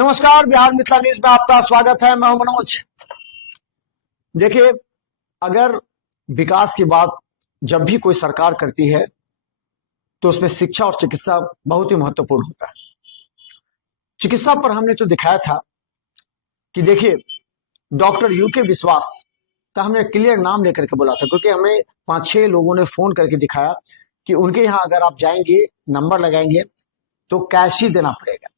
नमस्कार, बिहार मिथिला न्यूज में आपका स्वागत है। मैं हूं मनोज। देखिए, अगर विकास की बात जब भी कोई सरकार करती है तो उसमें शिक्षा और चिकित्सा बहुत ही महत्वपूर्ण होता है। चिकित्सा पर हमने तो दिखाया था कि देखिए, डॉक्टर यूके विश्वास का हमने क्लियर नाम लेकर के बोला था, क्योंकि हमें 5-6 लोगों ने फोन करके दिखाया कि उनके यहाँ अगर आप जाएंगे, नंबर लगाएंगे तो कैश ही देना पड़ेगा।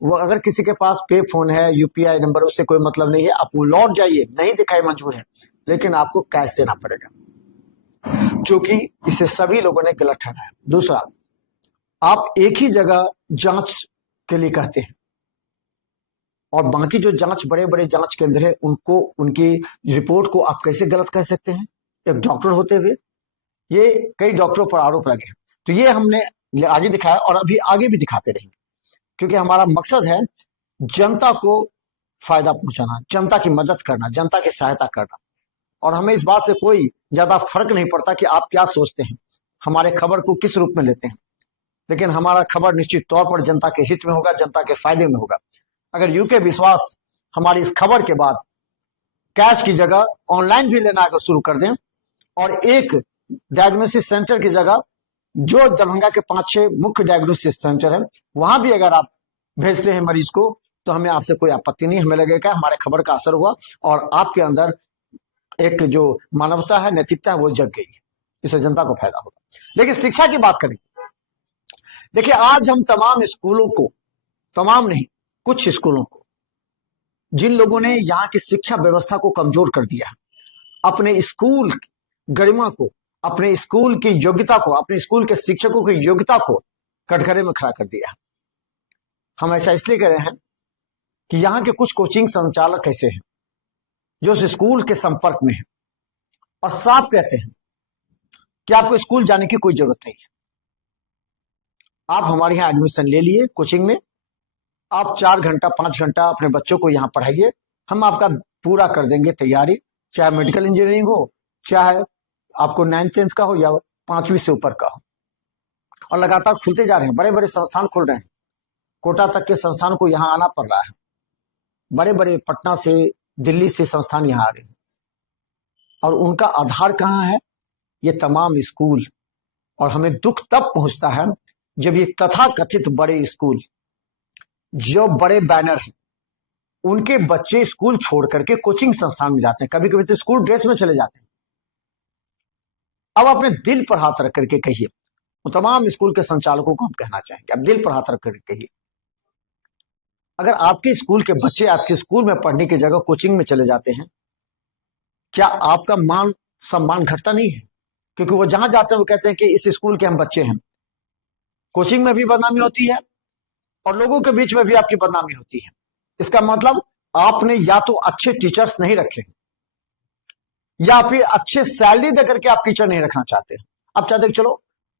वो अगर किसी के पास पे फोन है, यूपीआई नंबर, उससे कोई मतलब नहीं है। आप वो लौट जाइए, नहीं दिखाई मंजूर है, लेकिन आपको कैश देना पड़ेगा, क्योंकि इसे सभी लोगों ने गलत ठहराया। दूसरा, आप एक ही जगह जांच के लिए कहते हैं और बाकी जो जांच, बड़े बड़े जांच केंद्र है, उनको, उनकी रिपोर्ट को आप कैसे गलत कह सकते हैं एक डॉक्टर होते हुए? ये कई डॉक्टरों पर आरोप लगे हैं। तो ये हमने आगे दिखाया और अभी आगे भी दिखाते रहेंगे, क्योंकि हमारा मकसद है जनता को फायदा पहुंचाना, जनता की मदद करना, जनता की सहायता करना। और हमें इस बात से कोई ज्यादा फर्क नहीं पड़ता कि आप क्या सोचते हैं, हमारे खबर को किस रूप में लेते हैं, लेकिन हमारा खबर निश्चित तौर पर जनता के हित में होगा, जनता के फायदे में होगा। अगर यूके विश्वास हमारी इस खबर के बाद कैश की जगह ऑनलाइन भी लेना अगर शुरू कर दें और एक डायग्नोसिस सेंटर की जगह जो दरभंगा के 5-6 मुख्य डायग्नोसिस सेंटर है, वहां भी अगर आप भेजते हैं मरीज को, तो हमें आपसे कोई आपत्ति नहीं। हमें लगेगा हमारे खबर का असर हुआ और आपके अंदर एक जो मानवता है, नैतिकता है, वो जग गई। इससे जनता को फायदा होगा। लेकिन शिक्षा की बात करें, देखिए, आज हम तमाम स्कूलों को, तमाम नहीं, कुछ स्कूलों को, जिन लोगों ने यहाँ की शिक्षा व्यवस्था को कमजोर कर दिया, अपने स्कूल गरिमा को, अपने स्कूल की योग्यता को, अपने स्कूल के शिक्षकों की योग्यता को कटघरे में खड़ा कर दिया। हम ऐसा इसलिए कर रहे हैं कि यहाँ के कुछ कोचिंग संचालक ऐसे हैं जो उस स्कूल के संपर्क में है और साफ कहते हैं कि आपको स्कूल जाने की कोई जरूरत नहीं है। आप हमारे यहाँ एडमिशन ले लिए कोचिंग में, आप 4 घंटा 5 घंटा अपने बच्चों को यहाँ पढ़ाइए, हम आपका पूरा कर देंगे तैयारी, चाहे मेडिकल इंजीनियरिंग हो, चाहे आपको 9th-10th का हो या 5वीं से ऊपर का हो। और लगातार खुलते जा रहे हैं, बड़े बड़े संस्थान खुल रहे हैं। कोटा तक के संस्थान को यहाँ आना पड़ रहा है। बड़े बड़े पटना से, दिल्ली से संस्थान यहाँ आ रहे हैं। और उनका आधार कहाँ है? ये तमाम स्कूल। और हमें दुख तब पहुंचता है जब ये तथाकथित बड़े स्कूल, जो बड़े बैनर हैं, उनके बच्चे स्कूल छोड़ करके कोचिंग संस्थान में जाते हैं। कभी कभी तो स्कूल ड्रेस में चले जाते हैं। अब अपने दिल पर हाथ रख करके कहिए, वो तमाम स्कूल के संचालकों को हम कहना चाहेंगे, अब दिल पर हाथ रख करके कहिए, अगर आपके स्कूल के बच्चे आपके स्कूल में पढ़ने की जगह कोचिंग में चले जाते हैं, क्या आपका मान सम्मान घटता नहीं है? क्योंकि वो जहां जाते हैं वो कहते हैं कि इस स्कूल के हम बच्चे हैं। कोचिंग में भी बदनामी होती है और लोगों के बीच में भी आपकी बदनामी होती है। इसका मतलब आपने या तो अच्छे टीचर्स नहीं रखे, या फिर अच्छे सैलरी देकर के आप टीचर नहीं रखना चाहते। आप चाहते चलो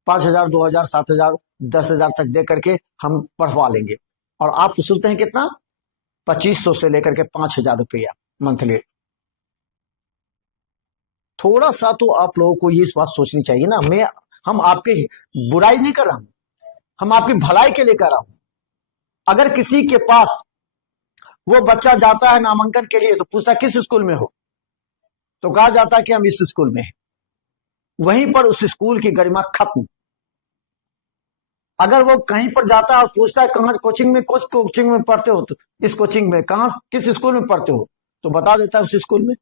5,000, 2,000, 7,000, 10,000 तक दे करके हम पढ़वा लेंगे, और आप वसूलते हैं कितना? 2,500 से लेकर के 5,000 रुपया मंथली। थोड़ा सा तो आप लोगों को ये इस बात सोचनी चाहिए ना। हम आपके बुराई नहीं कर रहा हूं, हम आपकी भलाई के लिए कर रहा हूं। अगर किसी के पास वो बच्चा जाता है नामांकन के लिए तो पूछता है किस स्कूल में हो, तो कहा जाता है कि हम इस स्कूल में हैं। वहीं पर उस स्कूल की गरिमा खत्म। अगर वो कहीं पर जाता है और पूछता है कहां कोचिंग में, कुछ कोचिंग में पढ़ते हो, तो इस कोचिंग में, कहां, किस स्कूल में पढ़ते हो, तो बता देता है उस स्कूल में।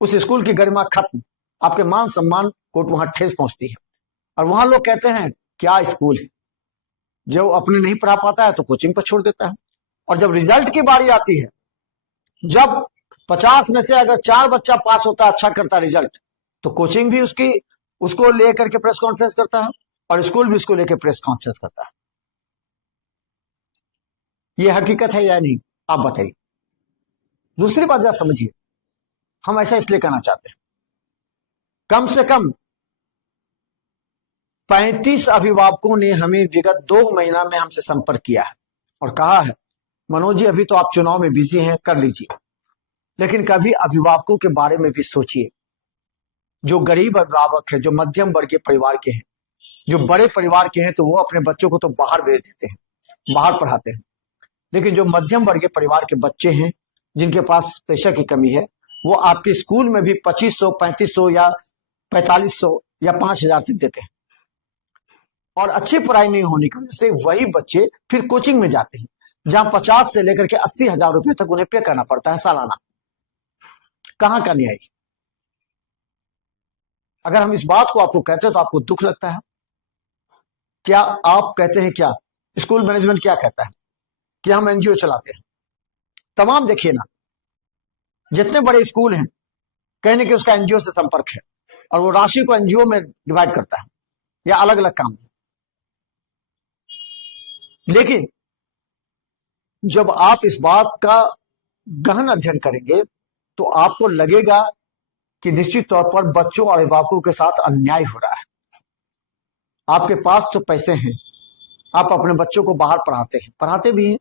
उस स्कूल की गरिमा खत्म। आपके मान सम्मान को वहां ठेस पहुंचती है। और वहां लोग कहते हैं क्या स्कूल है। जो अपने नहीं पढ़ा पाता है तो कोचिंग पर छोड़ देता है। और जब रिजल्ट की बारी आती है, जब 50 में से अगर 4 बच्चा पास होता है, अच्छा करता रिजल्ट, तो कोचिंग भी उसको लेकर के प्रेस कॉन्फ्रेंस करता है और स्कूल भी उसको लेकर प्रेस कॉन्फ्रेंस करता है। ये हकीकत है या नहीं, आप बताइए। दूसरी बात जरा समझिए, हम ऐसा इसलिए कहना चाहते हैं, कम से कम 35 अभिभावकों ने हमें विगत 2 महीना में हमसे संपर्क किया है और कहा है मनोज जी, अभी तो आप चुनाव में बिजी हैं, कर लीजिए, लेकिन कभी अभिभावकों के बारे में भी सोचिए। जो गरीब अभिभावक है, जो मध्यम वर्ग के परिवार के हैं, जो बड़े परिवार के हैं, तो वो अपने बच्चों को तो बाहर भेज देते हैं, बाहर पढ़ाते हैं। लेकिन जो मध्यम वर्गीय परिवार के बच्चे हैं, जिनके पास पैसा की कमी है, वो आपके स्कूल में भी 2500, 3500 या 4500 या 5000 तक देते हैं। और अच्छी पढ़ाई नहीं होने की वजह से वही बच्चे फिर कोचिंग में जाते हैं, जहां 50 से लेकर के 80,000 रुपए तक उन्हें पे करना पड़ता है सालाना। कहां का न्याय? अगर हम इस बात को आपको कहते हैं तो आपको दुख लगता है। क्या आप कहते हैं, क्या स्कूल मैनेजमेंट क्या कहता है कि हम एनजीओ चलाते हैं? तमाम देखिए ना, जितने बड़े स्कूल हैं, कहने के उसका एनजीओ से संपर्क है और वो राशि को एनजीओ में डिवाइड करता है या अलग अलग काम। लेकिन जब आप इस बात का गहन अध्ययन करेंगे तो आपको लगेगा कि निश्चित तौर पर बच्चों और अभिभावकों के साथ अन्याय हो रहा है। आपके पास तो पैसे हैं, आप अपने बच्चों को बाहर पढ़ाते भी हैं,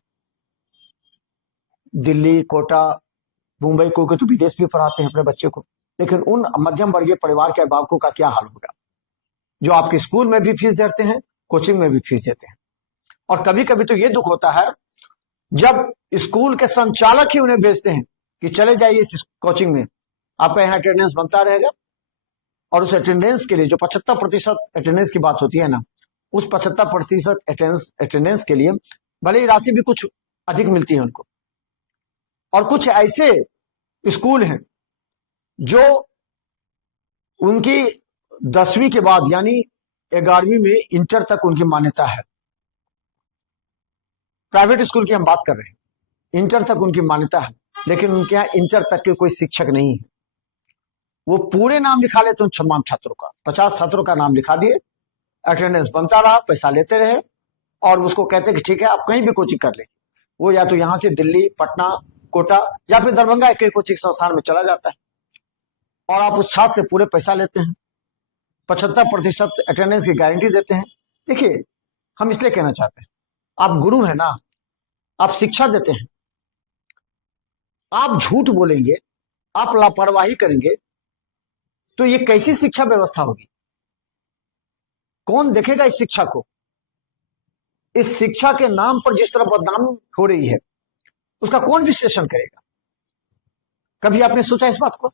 दिल्ली, कोटा, मुंबई, को तो विदेश भी पढ़ाते हैं अपने बच्चे को। लेकिन उन मध्यम वर्गीय परिवार के अभिभावकों का क्या हाल होगा, जो आपके स्कूल में भी फीस देते हैं, कोचिंग में भी फीस देते हैं। और कभी कभी तो ये दुख होता है जब स्कूल के संचालक ही उन्हें भेजते हैं कि चले जाइए इस कोचिंग में, आपका यहाँ अटेंडेंस बनता रहेगा। और उस अटेंडेंस के लिए जो 75% अटेंडेंस की बात होती है ना, उस 75% अटेंडेंस के लिए भले ही राशि भी कुछ अधिक मिलती है उनको। और कुछ ऐसे स्कूल हैं जो उनकी 10वीं के बाद यानी 11वीं में इंटर तक उनकी मान्यता है। प्राइवेट स्कूल की हम बात कर रहे हैं, इंटर तक उनकी मान्यता है, लेकिन उनके यहाँ इंटर तक के कोई शिक्षक नहीं है। वो पूरे नाम लिखा लेते हैं तमाम छात्रों का, 50 छात्रों का नाम लिखा दिए, अटेंडेंस बनता रहा, पैसा लेते रहे और उसको कहते कि ठीक है आप कहीं भी कोचिंग कर ले। वो या तो यहां से दिल्ली, पटना, कोटा या फिर दरभंगा के कोचिंग संस्थान में चला जाता है और आप उस छात्र से पूरे पैसा लेते हैं, 75% अटेंडेंस की गारंटी देते हैं। देखिए, हम इसलिए कहना चाहते हैं, आप गुरु हैं ना, आप शिक्षा देते हैं, आप झूठ बोलेंगे, आप लापरवाही करेंगे तो ये कैसी शिक्षा व्यवस्था होगी? कौन देखेगा इस शिक्षा को? इस शिक्षा के नाम पर जिस तरह बदनामी हो रही है उसका कौन विश्लेषण करेगा? कभी आपने सोचा इस बात को?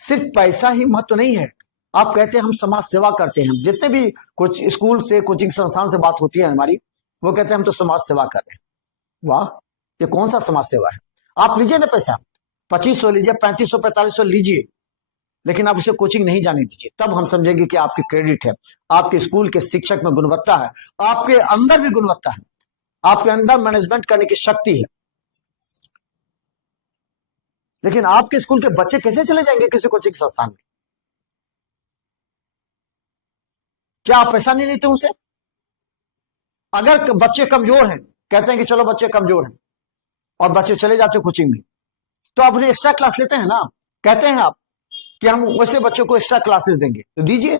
सिर्फ पैसा ही महत्व नहीं है। आप कहते हैं हम समाज सेवा करते हैं, जितने भी कुछ स्कूल से, कोचिंग संस्थान से बात होती है हमारी, वो कहते हैं हम तो समाज सेवा कर रहे हैं। वाह, ये कौन सा समाज सेवा है? आप लीजिए ना पैसा, 2500 लीजिए, 3500, 4500 लीजिए, लेकिन आप उसे कोचिंग नहीं जाने दीजिए। तब हम समझेंगे कि आपकी क्रेडिट है, आपके स्कूल के शिक्षक में गुणवत्ता है, आपके अंदर भी गुणवत्ता है, आपके अंदर मैनेजमेंट करने की शक्ति है। लेकिन आपके स्कूल के बच्चे कैसे चले जाएंगे किसी कोचिंग संस्थान में? क्या आप पैसा नहीं लेते उनसे? अगर बच्चे कमजोर हैं, कहते हैं कि चलो बच्चे कमजोर हैं और बच्चे चले जाते कोचिंग में, तो आप उन्हें एक्स्ट्रा क्लास लेते हैं ना। कहते हैं आप कि हम वैसे बच्चों को एक्स्ट्रा क्लासेस देंगे, तो दीजिए।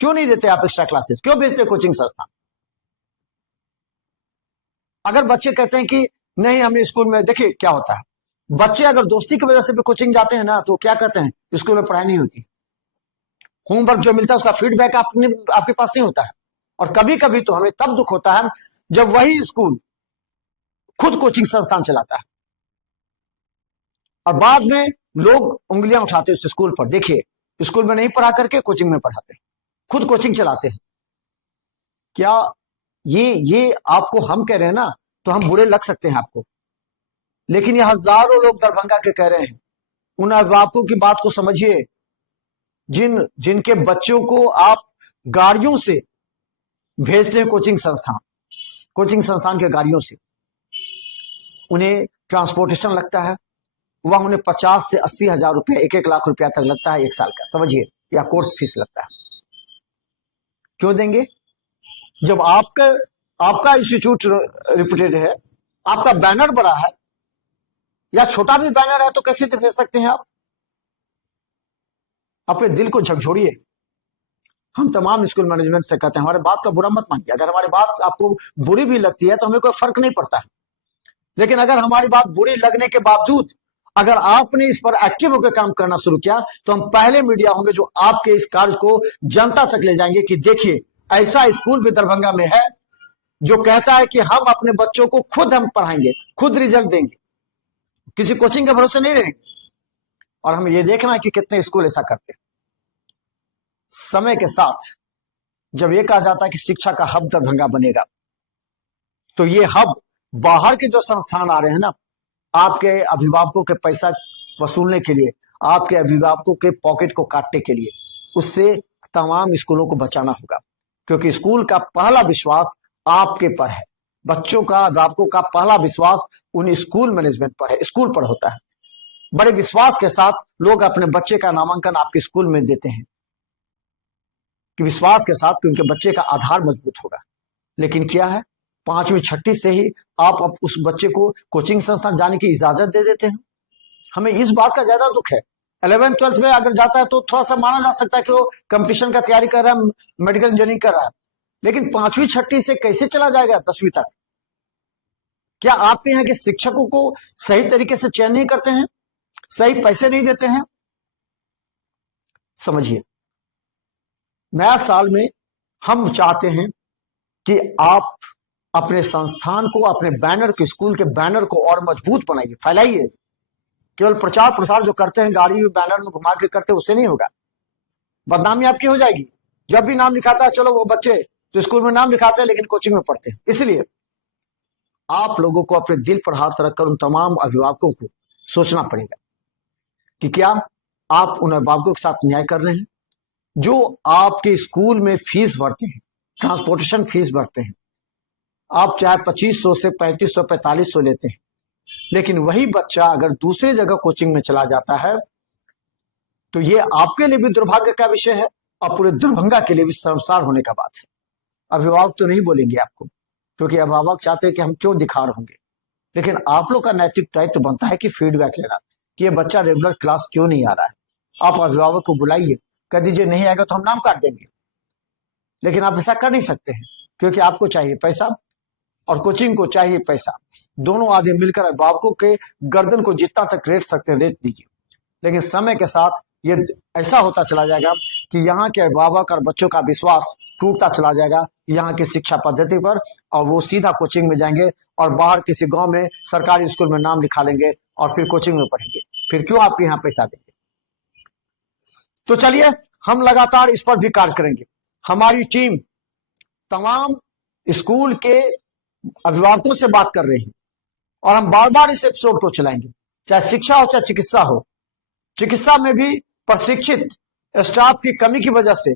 क्यों नहीं देते आप एक्स्ट्रा क्लासेस? क्यों भेजते कोचिंग संस्थान? अगर बच्चे कहते हैं कि नहीं हमें स्कूल में, देखिए क्या होता है, बच्चे अगर दोस्ती की वजह से भी कोचिंग जाते हैं ना, तो क्या कहते हैं, स्कूल में पढ़ाई नहीं होती, होमवर्क जो मिलता है उसका फीडबैक आपके पास नहीं होता है। और कभी कभी तो हमें तब दुख होता है जब वही स्कूल खुद कोचिंग संस्थान चलाता है और बाद में लोग उंगलियां उठाते हैं उस स्कूल पर। देखिए, स्कूल में नहीं पढ़ा करके कोचिंग में पढ़ाते हैं, खुद कोचिंग चलाते हैं। क्या ये आपको हम कह रहे हैं ना, तो हम बुरे लग सकते हैं आपको, लेकिन ये हजारों लोग दरभंगा के कह रहे हैं। उन अभिभावकों की बात को समझिए, जिनके बच्चों को आप गाड़ियों से भेजते हैं कोचिंग संस्थान के गाड़ियों से, उन्हें ट्रांसपोर्टेशन लगता है, वह उन्हें 50 से 80,000 रुपए, 1-1 लाख रुपया तक लगता है 1 साल का, समझिए, या कोर्स फीस लगता है। क्यों देंगे? जब आपका इंस्टीट्यूट रिप्यूटेड है, आपका बैनर बड़ा है, या छोटा भी बैनर है, तो कैसे भेज सकते हैं आप? अपने दिल को झकझोड़िए। हम तमाम स्कूल मैनेजमेंट से कहते हैं, हमारे बात का बुरा मत मानिए। अगर हमारी बात आपको बुरी भी लगती है तो हमें कोई फर्क नहीं पड़ता है, लेकिन अगर हमारी बात बुरी लगने के बावजूद अगर आपने इस पर एक्टिव होकर काम करना शुरू किया, तो हम पहले मीडिया होंगे जो आपके इस कार्य को जनता तक ले जाएंगे कि देखिए, ऐसा स्कूल भी दरभंगा में है जो कहता है कि हम अपने बच्चों को खुद हम पढ़ाएंगे, खुद रिजल्ट देंगे, किसी कोचिंग के भरोसे नहीं रहेंगे। और हमें यह देखना है कि कितने स्कूल ऐसा करते हैं। समय के साथ जब यह कहा जाता है कि शिक्षा का हब दरभंगा बनेगा, तो ये हब बाहर के जो संस्थान आ रहे हैं ना, आपके अभिभावकों के पैसा वसूलने के लिए, आपके अभिभावकों के पॉकेट को काटने के लिए, उससे तमाम स्कूलों को बचाना होगा। क्योंकि स्कूल का पहला विश्वास आपके पर है, बच्चों का, अभिभावकों का पहला विश्वास उन स्कूल मैनेजमेंट पर है, स्कूल पर होता है। बड़े विश्वास के साथ लोग अपने बच्चे का नामांकन आपके स्कूल में देते हैं, कि विश्वास के साथ कि उनके बच्चे का आधार मजबूत होगा। लेकिन क्या है, 5वीं 6ठी से ही आप अब उस बच्चे को कोचिंग संस्थान जाने की इजाजत दे देते हैं। हमें इस बात का ज्यादा दुख है। 11th 12th में अगर जाता है तो थोड़ा सा माना जा सकता है कि वो कंपटीशन का तैयारी कर रहा है, मेडिकल इंजीनियरिंग कर रहा है, लेकिन 5वीं 6ठी से कैसे चला जाएगा 10वीं तक? क्या आपके यहाँ के शिक्षकों को सही तरीके से चयन नहीं करते हैं, सही पैसे नहीं देते हैं? समझिए, नया साल में हम चाहते हैं कि आप अपने संस्थान को, अपने बैनर के, स्कूल के बैनर को और मजबूत बनाइए, फैलाइए। केवल प्रचार प्रसार जो करते हैं, गाड़ी में बैनर में घुमा के करते हैं, उससे नहीं होगा। बदनामी आपकी हो जाएगी। जब भी नाम लिखाता है, चलो वो बच्चे तो स्कूल में नाम लिखाते हैं लेकिन कोचिंग में पढ़ते हैं। इसलिए आप लोगों को अपने दिल पर हाथ रखकर उन तमाम अभिभावकों को सोचना पड़ेगा कि क्या आप उन अभिभावकों के साथ न्याय कर रहे हैं जो आपके स्कूल में फीस भरते हैं, ट्रांसपोर्टेशन फीस भरते हैं। आप चाहे 2500 से 3500 4500 लेते हैं, लेकिन वही बच्चा अगर दूसरी जगह कोचिंग में चला जाता है तो ये आपके लिए भी दुर्भाग्य का विषय है और पूरे दरभंगा के लिए भी शर्मसार होने का बात है। अभिभावक तो नहीं बोलेंगे आपको, क्योंकि अभिभावक चाहते हैं कि हम क्यों दिखाड़ होंगे, लेकिन आप लोग का नैतिक दायित्व बनता है कि फीडबैक लेना कि ये बच्चा रेगुलर क्लास क्यों नहीं आ रहा है। आप अभिभावक को बुलाइए, कह दीजिए नहीं आएगा तो हम नाम काट देंगे, लेकिन आप ऐसा कर नहीं सकते हैं क्योंकि आपको चाहिए पैसा और कोचिंग को चाहिए पैसा। दोनों आदमी मिलकर अभिभावकों के गर्दन को जितना तक रेट सकते हैं रेट दीजिए। लेकिन समय के साथ ये ऐसा होता चला जाएगा कि यहाँ के अभिभावक और बच्चों का विश्वास टूटता चला जाएगा यहाँ की शिक्षा पद्धति पर, और वो सीधा कोचिंग में जाएंगे और बाहर किसी गांव में सरकारी स्कूल में नाम लिखा लेंगे और फिर कोचिंग में पढ़ेंगे। फिर क्यों आपके यहाँ पैसा देंगे? तो चलिए, हम लगातार इस पर भी कार्य करेंगे। हमारी टीम तमाम स्कूल के अभिभावकों से बात कर रही है और हम बार बार इस एपिसोड को चलाएंगे, चाहे शिक्षा हो चाहे चिकित्सा हो। चिकित्सा में भी प्रशिक्षित स्टाफ की कमी की वजह से,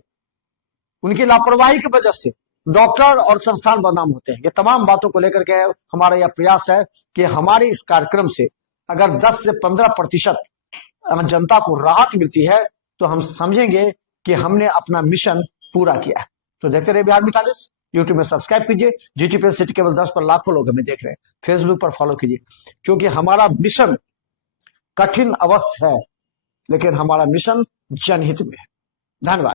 उनकी लापरवाही की वजह से डॉक्टर और संस्थान बदनाम होते हैं। ये तमाम बातों को लेकर के हमारा यह प्रयास है कि हमारे इस कार्यक्रम से अगर 10 से 15% जनता को राहत मिलती है तो हम समझेंगे कि हमने अपना मिशन पूरा किया है। तो देखते रहिए बिहार 45। यूट्यूब में सब्सक्राइब कीजिए, जीटीपी सिटी केबल 10 पर लाखों लोग हमें देख रहे हैं। फेसबुक पर फॉलो कीजिए, क्योंकि हमारा मिशन कठिन अवश्य है लेकिन हमारा मिशन जनहित में है। धन्यवाद।